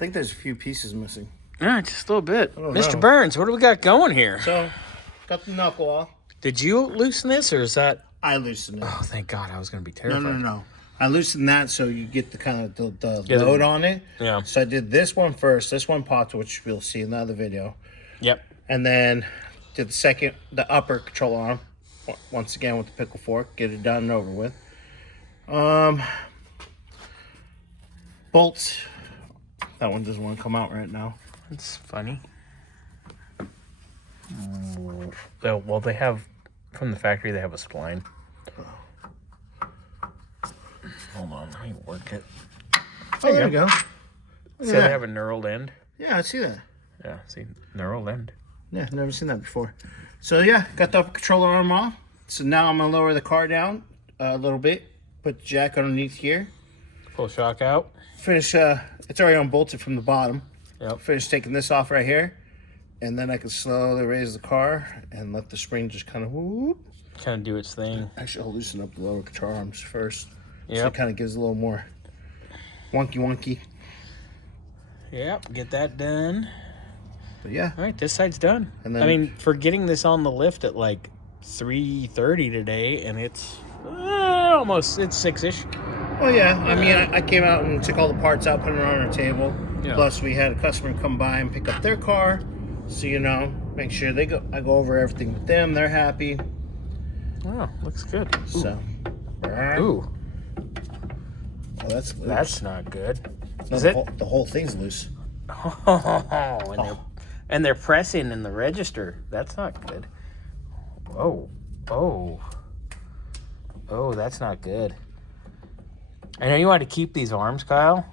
think there's a few pieces missing. Yeah, just a little bit. Mr. know. Burns, what do we got going here? So, got the knuckle off. Did you loosen this, or is that... I loosened it. Oh, thank God. I was going to be terrified. No. I loosened that so you get the kind of the load on it. Yeah. So I did this one first. This one popped, which you'll see in the other video. Yep. And then did the upper control arm. Once again with the pickle fork. Get it done and over with. Bolts. That one doesn't want to come out right now. It's funny. Well, they have, from the factory, they have a spline. Hold on, let me work it. Oh, there you go. So they have a knurled end? Yeah, I see that. Yeah, see, knurled end. Yeah, never seen that before. So yeah, got the upper controller arm off. So now I'm gonna lower the car down a little bit. Put the jack underneath here. Pull shock out. Finish, it's already unbolted from the bottom. Yep. Finish taking this off right here. And then I can slowly raise the car and let the spring just kind of whoop. Kind of do its thing. Actually, I'll loosen up the lower control arms first. Yep. So it kind of gives a little more wonky. Yep, get that done. But yeah. All right, this side's done. And then, I mean, for getting this on the lift at like 3:30 today, and it's almost, it's 6-ish. Well, yeah. I mean, I came out and took all the parts out, put them on our table. Yeah. Plus, we had a customer come by and pick up their car. So, make sure I go over everything with them. They're happy. Oh, looks good. So. Ooh. Oh, that's loose. That's not good. No, Is the whole thing's loose. Oh, and they're pressing in the register. That's not good. Oh, that's not good. I know you want to keep these arms, Kyle.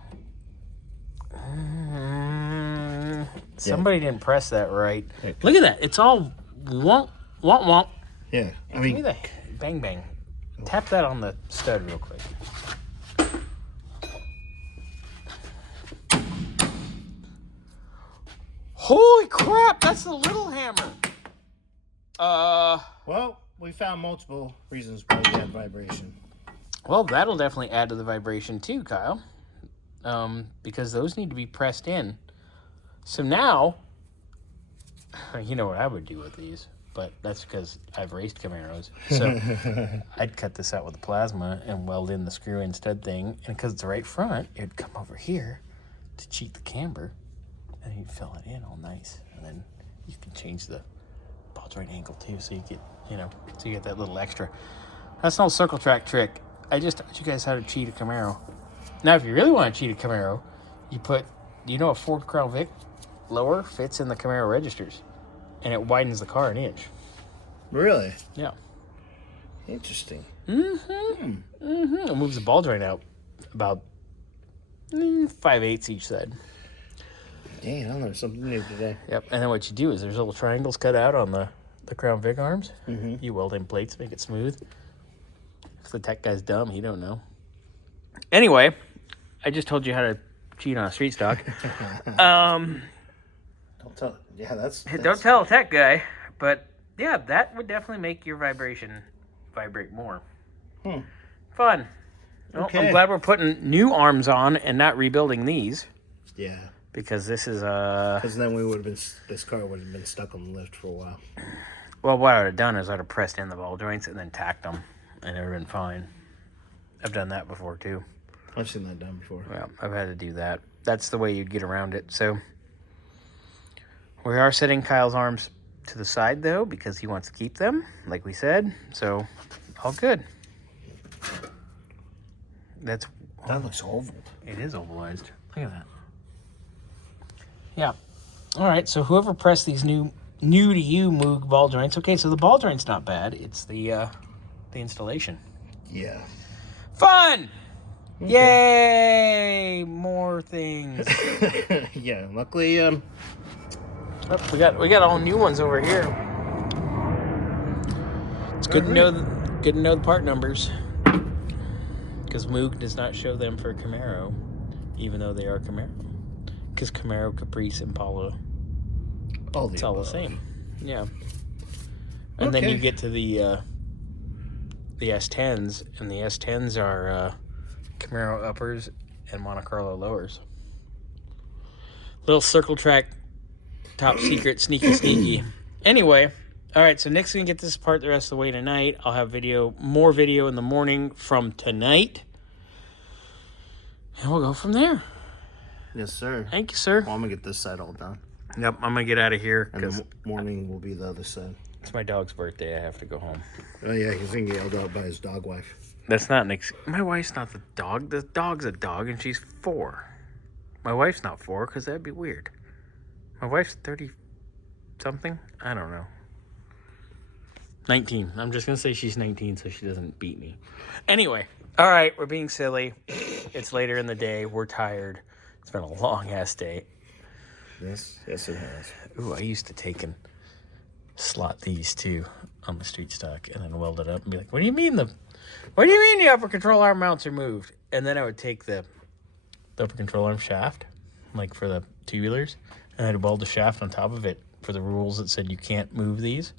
Somebody didn't press that right. Look at that. It's all womp. Yeah, I Give me mean, the bang. Tap that on the stud real quick. Holy crap, that's the little hammer. well, we found multiple reasons why we have vibration. Well, that'll definitely add to the vibration too, Kyle. Because those need to be pressed in. So now, you know what I would do with these, but that's because I've raced Camaros. So I'd cut this out with a plasma and weld in the screw-in stud thing. And because it's right front, it'd come over here to cheat the camber. And you'd fill it in all nice. And then you can change the ball joint angle too. So you get, so you get that little extra. That's an old circle track trick. I just taught you guys how to cheat a Camaro. Now, if you really want to cheat a Camaro, a Ford Crown Vic lower fits in the Camaro registers, and it widens the car an inch. Really? Yeah. Interesting. It moves the ball joint out about 5/8 each side. Dang, I learned something new today. Yep. And then what you do is there's little triangles cut out on the Crown Vic arms. You weld in plates, make it smooth. If the tech guy's dumb, he don't know. Anyway, I just told you how to cheat on a street stock. Don't tell. Yeah, that's... Don't tell a tech guy, but yeah, that would definitely make your vibration vibrate more. Fun. Well, Okay. I'm glad we're putting new arms on and not rebuilding these. Yeah. Because this is Because then this car would have been stuck on the lift for a while. Well, what I would have done is I'd have pressed in the ball joints and then tacked them, and it would have been fine. I've done that before too. I've seen that done before. Well, I've had to do that. That's the way you'd get around it. So we are setting Kyle's arms to the side though, because he wants to keep them, like we said. So all good. That looks oval. It is ovalized. Look at that. Yeah. All right. So whoever pressed these new to you Moog ball joints. Okay. So the ball joint's not bad. It's the installation. Yeah. Fun. Okay. Yay! More things. Yeah. Luckily, we got all new ones over here. It's good to know the part numbers, because Moog does not show them for Camaro, even though they are Camaro. Because Camaro, Caprice, Impala, it's all the same. Yeah. And then you get to the S10s, and the S10s are Camaro uppers and Monte Carlo lowers. Little circle track, top secret, sneaky. Anyway, all right, so Nick's going to get this apart the rest of the way tonight. I'll have more video in the morning from tonight. And we'll go from there. Yes, sir. Thank you, sir. Well, I'm going to get this side all done. Yep, I'm going to get out of here. And the morning will be the other side. It's my dog's birthday. I have to go home. Oh, yeah, he's going to get yelled out by his dog wife. That's not Nick's. My wife's not the dog. The dog's a dog, and she's 4. My wife's not 4, because that'd be weird. My wife's 30-something? I don't know. 19. I'm just going to say she's 19 so she doesn't beat me. Anyway. All right, we're being silly. It's later in the day. We're tired. It's been a long-ass day. Yes, it has. Ooh, I used to take and slot these, too, on the street stock and then weld it up and be like, what do you mean the upper control arm mounts are moved? And then I would take the upper control arm shaft, like for the tubulars, and I'd weld the shaft on top of it for the rules that said you can't move these.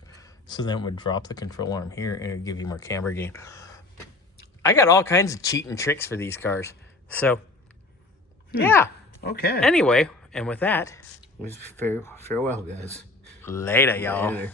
So then it would drop the control arm here and it would give you more camber gain. I got all kinds of cheating tricks for these cars. So, yeah. Okay. Anyway, and with that, Farewell, guys. later, y'all. Later.